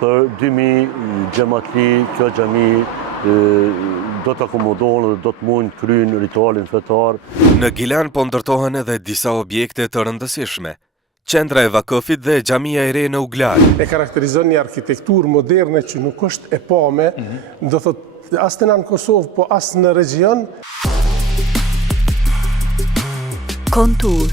për 2000 xhamatli, kjo xhami do të akomodohen dhe do të mund kryen ritualin fetar. Në Gilan po ndërtohen edhe disa objekte të rëndësishme. Qendra e Vakëfit dhe xhamia e re në Uglar. E karakterizon një arkitekturë moderne që nuk është e pame, do thotë as në Kosovë, po as në region. Kontur.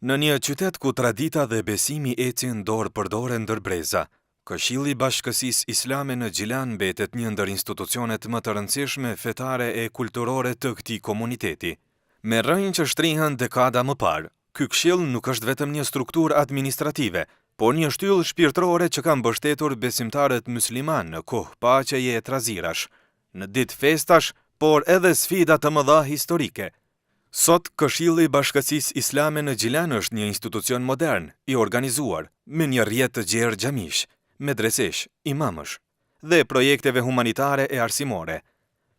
Në një qytet ku tradita dhe besimi ecin dorë për dorë ndër breza, Këshilli i Bashkësisë Islame në Gjilan mbetet një ndër institucionet më të rëndësishme fetare e kulturore të këtij komuniteti. Me rrënjë që shtrihen dekada më parë, ky këshill nuk është vetëm një strukturë administrative, por një shtyllë shpirtërore që ka mbështetur besimtarët musliman në kohë paqeje e trazirash, në ditë festash, por edhe sfida të mëdha historike. Sot, Këshilli i Bashkësisë Islame në Gjilan është një institucion modern, i organizuar, me një rrjet të gjerë xhamish, medresesh, imamësh dhe projekteve humanitare e arsimore,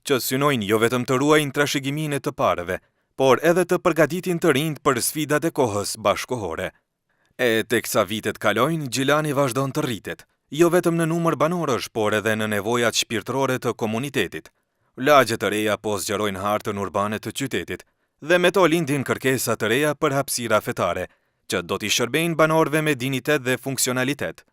që synojnë jo vetëm të ruajnë trashëgiminë e të parëve, por edhe të përgatitin të rinjt për sfidat e kohës bashkohore. E teksa vitet kalojnë, Gjilani vazhdon të rritet, jo vetëm në numër banorësh, por edhe në nevojat shpirtërore të komunitetit. Lagje të reja po zgjerojnë hartën urbane të qytetit, dhe me to lindin kërkesa të reja për hapësira fetare, që do t'i shërbejnë banorëve me dinitet dhe funksionalitet.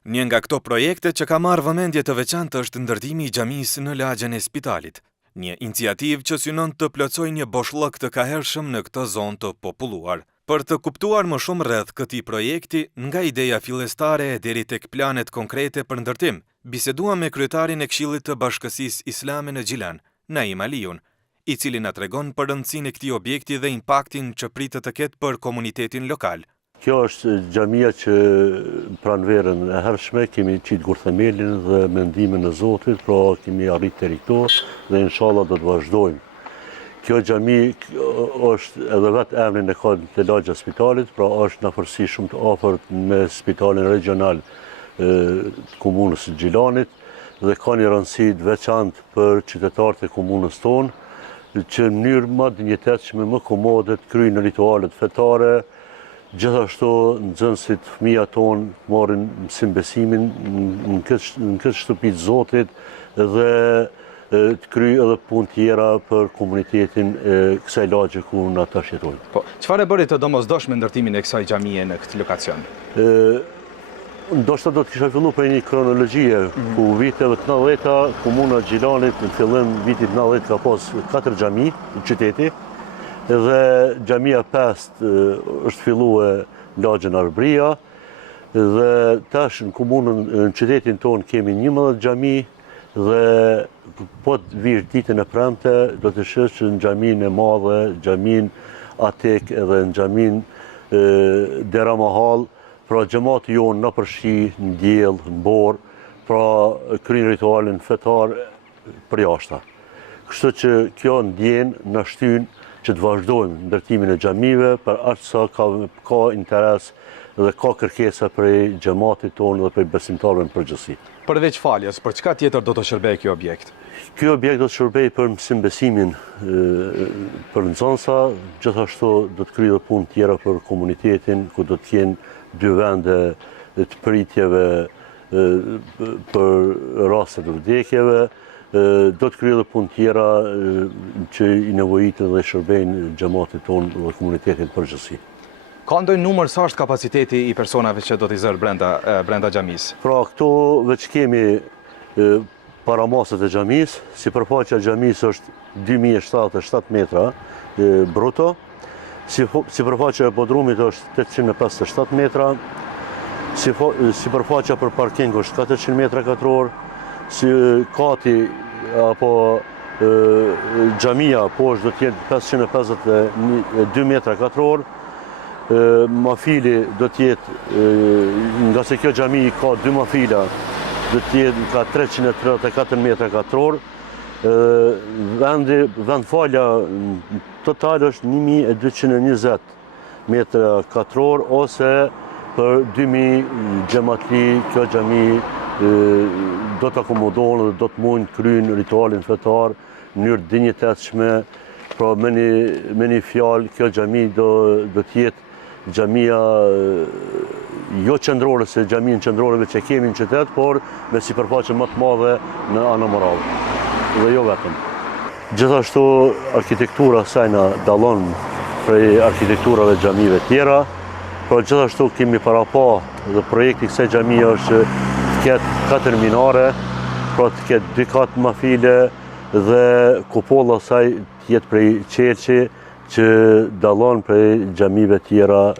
Një nga këto projekte që ka marrë vëmendje të veçantë është ndërtimi i xhamisë në lagjen e spitalit, një iniciativë që synon të plotësojë një boshllëk të kahershëm në këtë zonë të populluar. Për të kuptuar më shumë rreth këtij projekti, nga ideja fillestare deri tek planet konkrete për ndërtim, biseduam me kryetarin e Këshillit të Bashkësisë Islame në Gjilan, Naim Aliun, i cili na tregon për rëndësinë e këtij objekti dhe impaktin që pritet të ketë për komunitetin lokal. Kjo është xhamia që pranverën e hershme kemi qitë gurthemelin dhe mendimin e Zotit, pra kemi arrit deri këto dhe inshallah do të vazhdojmë. Kjo xhami është edhe vetë emrin e ka të lagja spitalit, pra është në afërsi shumë të afërt me spitalin regional të komunës së Gjilanit dhe ka një rëndësi të veçantë për qytetarët e komunës tonë, që në mënyrë më dinjitetshme, më komode të kryejnë ritualet fetare. Gjithashtu nxënësit, fëmijët tonë marrin mësim besimin në këtë shtëpi të Zotit dhe të kryejnë edhe punë tjera për komunitetin e kësaj lagje ku na tash jetojmë. Po, çfarë bëri të domosdoshme ndërtimin e kësaj xhamie në këtë lokacion? Ndoshta do të kisha filluar për një kronologjie, ku viteve të 90-ta, komuna e Gjilanit në fillim vitit 90 ka pas 4 xhami në qyteti, dhe xhamia 5 është filluar në lagjen Arbria, dhe tash në komunën, në qytetin tonë kemi 11 xhami, dhe po të vish ditën e premte, do të shohësh që në xhamin e madhe, xhamin Atek edhe në xhamin Dera Mahall, pra xhamati jonë në përshi, në diell, në borë, pra kryejnë ritualin fetar për jashta. Kështu që kjo ndjen na shtyn që të vazhdojmë ndërtimin e xhamive, për aq sa ka interes dhe ka kërkesa prej xhamatit tonë dhe prej besimtarëve në përgjithësi. Përveç faljes, për çka tjetër do të shërbejë ky objekt? Ky objekt do të shërbejë për mësim besimin për nxënësa, gjithashtu do të kryejë punë tjera për komunitetin, ku do të jenë 2 vende të pritjeve për raste të vdekjeve, do të kryejë edhe punë tjera që i nevojitin dhe shërbejnë xhamatit tonë dhe komunitetit përgjithësi. Ka ndonjë numër sa është kapaciteti i personave që do t'i zërë brenda xhamisë? Pra këto veç kemi paramasat e xhamisë, sipërfaqja e xhamisë është 2077 metra bruto, sipërfaqja e podrumit është 857 metra, sipërfaqja për parking është 400 metra katror, kati apo xhamia poshtë do të jetë 552 metra katror, mafili do të jetë, nga se kjo xhami ka 2 mafila, do të jetë ka 334 metra katror, vendfalja total është 1220 metra katror, ose për 2000 xhamatli kjo xhami do të akomodohen dhe do të mund kryejnë ritualin fetar në mënyrë dinjitetshme. Pra me një fjalë, kjo xhami do të jetë xhamia jo qendrore se xhamin qendroreve që kemi në qytet, por me sipërfaqe më të madhe në anën moral. Dhe jo vetëm. Gjithashtu arkitektura saj na dallon prej arkitekturave të xhamive tjera, por gjithashtu kemi para pa dhe projekti i kësaj xhamie është të ketë 4 minare, pra të ketë 2 katë mafile dhe kupolla saj të jetë prej qerçi që dallon prej xhamive tjera,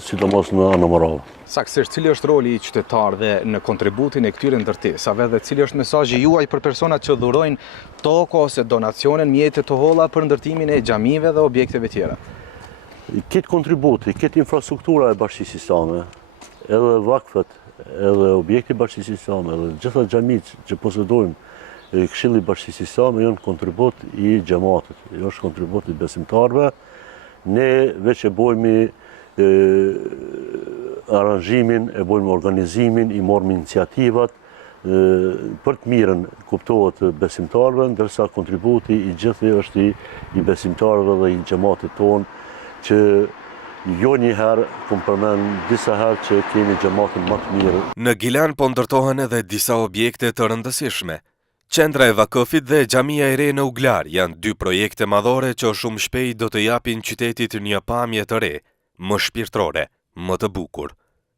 sidomos në anën moral. Saktësisht, cili është roli i qytetarëve në kontributin e këtyre ndërtesave dhe cili është mesazhi juaj për personat që dhurojnë tokë ose donacione në mjete të holla për ndërtimin e xhamive dhe objekteve tjera? Këtë kontributi, këtë infrastruktura e Bashkisë Islame, edhe vakfet, edhe objekti i Bashkisë Islame, edhe gjitha xhamit që posedojmë, Këshilli i Bashkisë Islame janë kontribut i xhamatit, është kontribut i besimtarëve. Ne veç e bojmë aranjimin, e bojmë organizimin, i morëm iniciativat për të mirën kuptohet besimtarëve, ndërsa kontributi i gjithë është i besimtarëve dhe i xhamatit tonë, që jo njëherë, kom përmend disa herë që kemi xhamatin më të mirë. Në Gilan po ndërtohen edhe disa objekte të rëndësishme. Qendra e Vakëfit dhe xhamia e re në Uglar janë 2 projekte madhore që shumë shpejt do të japin qytetit një pamje të re, më shpirtërore, më të bukur.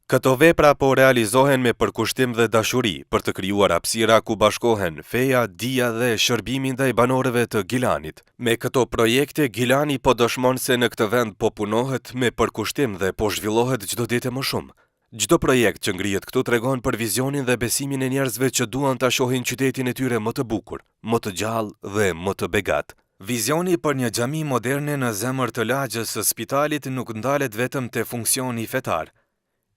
Këto vepra po realizohen me përkushtim dhe dashuri për të krijuar hapësira ku bashkohen feja, dia dhe shërbimi ndaj banorëve të Gilanit. Me këto projekte Gilani po dëshmon se në këtë vend po punohet me përkushtim dhe po zhvillohet çdo ditë më shumë. Çdo projekt që ngrihet këtu tregon për vizionin dhe besimin e njerëzve që duan ta shohin qytetin e tyre më të bukur, më të gjallë dhe më të begat. Vizioni për një xhami moderne në zemër të lagjës së spitalit nuk ndalet vetëm te funksioni fetar.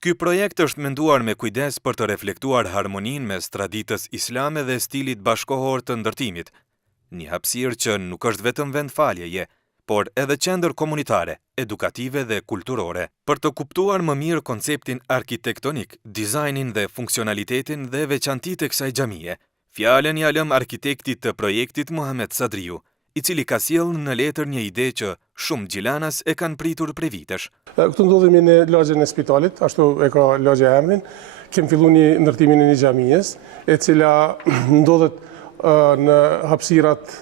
Ky projekt është menduar me kujdes për të reflektuar harmoninë mes traditës islame dhe stilit bashkohor të ndërtimit. Një hapësirë që nuk është vetëm vend faljeje, por edhe qendër komunitare, edukative dhe kulturore. Për të kuptuar më mirë konceptin arkitektonik, dizajnin dhe funksionalitetin dhe veçantitë e kësaj xhamie, fjalën ja lëm arkitektit të projektit Muhamet Sadriu, i cili ka sjellë në letër një ide që shumë gjilanas e kanë pritur prej vitesh. Këtu ndodhemi në lagjën e spitalit, ashtu e ka lagja emrin. Kem filluar një ndërtimin e një xhamies, e cila ndodhet në hapësirat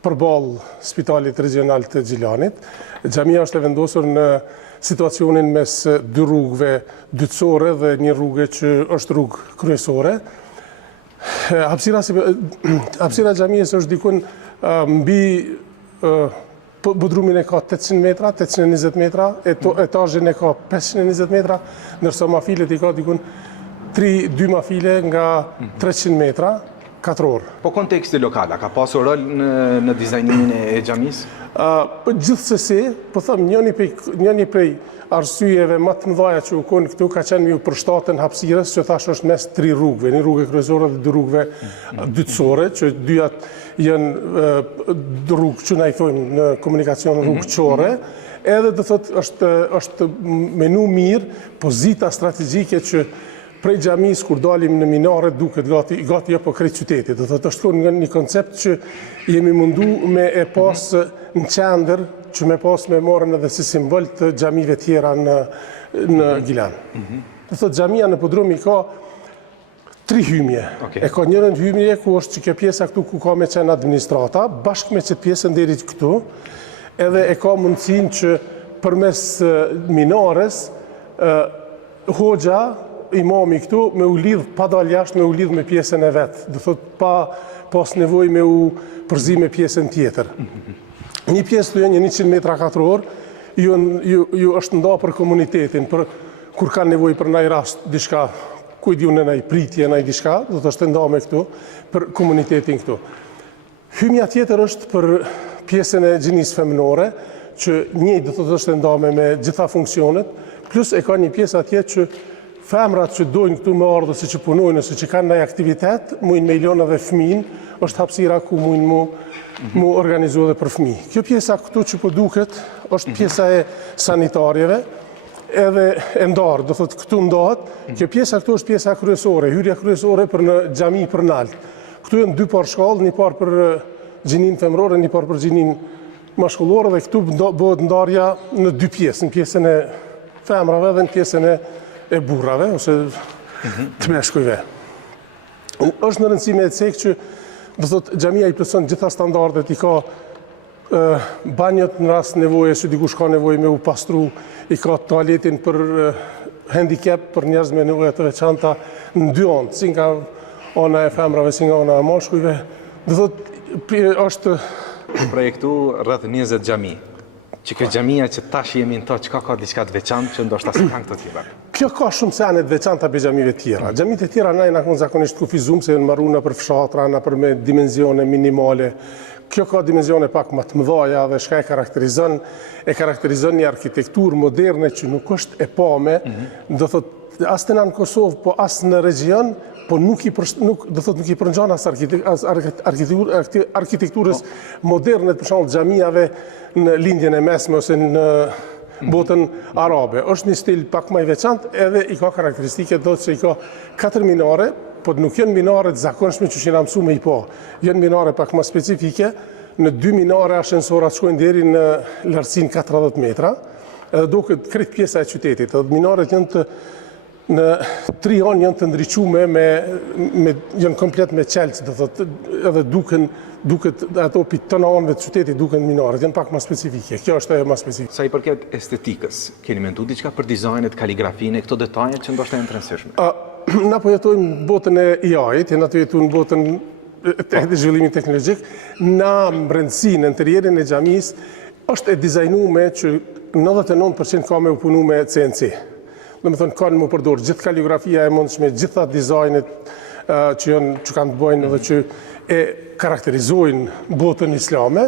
përballë Spitalit Regional të Gjilanit. Xhamia është e vendosur në situacionin mes 2 rrugëve dytësore dhe një rrugë që është rrugë kryesore. Hapësira e xhamisë është dikun mbi budrumin e ka 800 metra, 820 metra, etazhin e ka 520 metra, ndërsa mafilet i ka dikun 2 mafile nga 300 metra, 4 orë. Po konteksti lokal, ka pasur rol në dizajnimin e xhamisë? Gjithsesi, po them, njëni prej arsyeve më të mëdha që u kanë këtu ka qenë u përshtatën hapësirës, që thash është mes 3 rrugëve, një rrugë kryesore dhe 2 rrugëve dytësore, që dyjat janë rrugë që na i thojmë në komunikacion rrugëqore, edhe do thotë është menu mirë, pozita strategjike që prej xhamisë kur dalim në minare duket gati apo krejt qytetit. Do thotë është një koncept që jemi mundu me e pas në qendër, që me pas me marrën edhe si simbol të xhamive tjera në Gilan. Do thotë xhamia në podrum i ka 3 hymje. E ka njërën hymje ku është që kjo pjesa këtu ku ka me qenë administrata, bashkë me që pjesën deri këtu, edhe e ka mundësinë që përmes minares hoxha imami këtu me u lidh pa dal jashtë, me u lidh me pjesën e vet. Do thot pa pas nevojë me u përzi me pjesën tjetër. Një pjesë të një 100 metra katror, ju është nda për komunitetin, për kur kanë nevojë për ndaj rast diçka, ku i diun në ndaj pritje, ndaj diçka, do të është nda me këtu për komunitetin këtu. Hymja tjetër është për pjesën e gjinisë feminore, që një do të është nda me gjitha funksionet, plus e ka një pjesë atje që femrat që dojnë këtu me ardhë, ose që punojnë, ose që kanë ndaj aktivitet, mujnë me ilon edhe fëmin, është hapësira ku mujnë mu organizu edhe për fëmi. Kjo pjesa këtu që po duket, është pjesa e sanitarjeve, edhe e ndarë, do thotë këtu ndahet, kjo pjesa këtu është pjesa kryesore, hyrja kryesore për në xhami për nalt. Këtu janë 2 parë shkallë, një parë për gjinin femrore, një parë për gjinin mashkullore, dhe këtu bëhet ndarja në 2 pjesë, në pjesën e femrave dhe në pjesën e e burrave ose të meshkujve. Është në rëndësi me e cekë që do thotë xhamia i plotson gjitha standardet, i ka banjët në rast nevoje, që dikush ka nevojë me u pastru, i ka toaletin për handicap, për njerëz me nevoja të veçanta në dy anë, si nga ana e femrave, si nga ana e mashkujve. Do thotë është projektu rreth 20 xhami. Që kjo xhamia që tash jemi në to, çka ka diçka të veçantë që ndoshta s'kan këto tjera. Kjo ka shumë sene të veçanta për xhamive tjera. Xhamit e tjera na janë zakonisht kufizum se janë marruna për fshatra, na për me dimensione minimale. Kjo ka dimensione pak më të mëdha dhe çka e karakterizon një arkitekturë moderne që nuk është e pame, do thotë as në Kosovë, po as në regjion, po nuk i përngjan as arkitekturës moderne, për shembull xhamiave në lindjen e mesme ose në botën arabe. Është një stil pak më i veçantë, edhe i ka karakteristike, do të se i ka 4 minare, po nuk janë minare të zakonshme që na mësu me i po. Janë minare pak më specifike, në 2 minare ashensorat shkojnë deri në lartësinë 40 metra, edhe duket krejt pjesa e qytetit. Minaret janë në 3 anë janë të ndriqume janë komplet me qelç, do thotë, edhe duket ato pitona anëve të qytetit duken minaret, janë pak më specifike. Kjo është ajo më specifike. Sa i përket estetikës, keni menduar diçka për dizajnet, kaligrafinë, këto detajet që ndoshta janë të rëndësishme? Na po jetojmë në botën e AI-t, na jetojmë në botën e zhvillimit teknologjik. Na brendësinë, në interierin e xhamisë është e dizajnuar që 99% ka me u punu me CNC. Domethënë kanë më përdor gjithë kaligrafia e mundshme, gjitha dizajnet që kanë të bëjnë edhe që e karakterizojnë botën islame,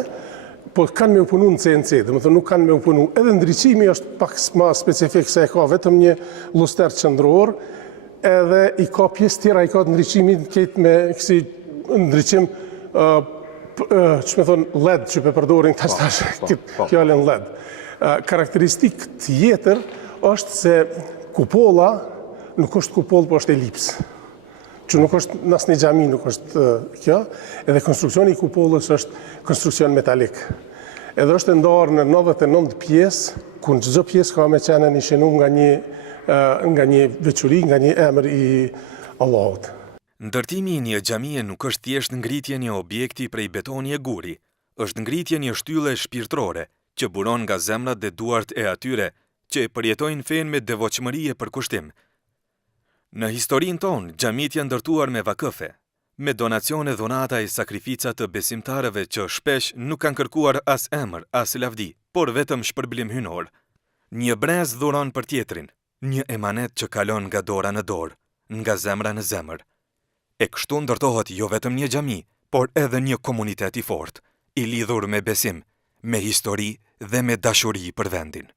po kanë me u punu në CNC, domethënë nuk kanë me u punu. Edhe ndriçimi është pak më specifik se ka vetëm një luster qendror, edhe i ka pjesë tjera, i ka ndriçimin këtë me kësi ndriçim që me thonë LED që pe përdorin tash fjallën LED. Karakteristik tjetër është se kupolla nuk është kupoll, po është elips. Që nuk është në asnjë xhami, nuk është kjo, edhe konstruksioni i kupollës është konstruksion metalik. Edhe është ndarë në 99 pjesë, ku në çdo pjesë ka me qenë nishenuar nga një veçuri, nga një emër i Allahut. Ndërtimi i një xhamie nuk është thjesht ngritje një objekti prej betoni e guri, është ngritje një shtylle shpirtërore që buron nga zemrat dhe duart e atyre që e përjetojnë fenë me devotshmëri e përkushtim. Në historinë tonë, xhamit janë ndërtuar me vakëfe, me donacione, dhunata e sakrifica të besimtarëve që shpesh nuk kanë kërkuar as emër, as lavdi, por vetëm shpërblim hynor. Një brez dhuron për tjetrin, një emanet që kalon nga dora në dorë, nga zemra në zemër. E kështu ndërtohet jo vetëm një xhami, por edhe një komunitet i fortë, i lidhur me besim, me histori dhe me dashuri për vendin.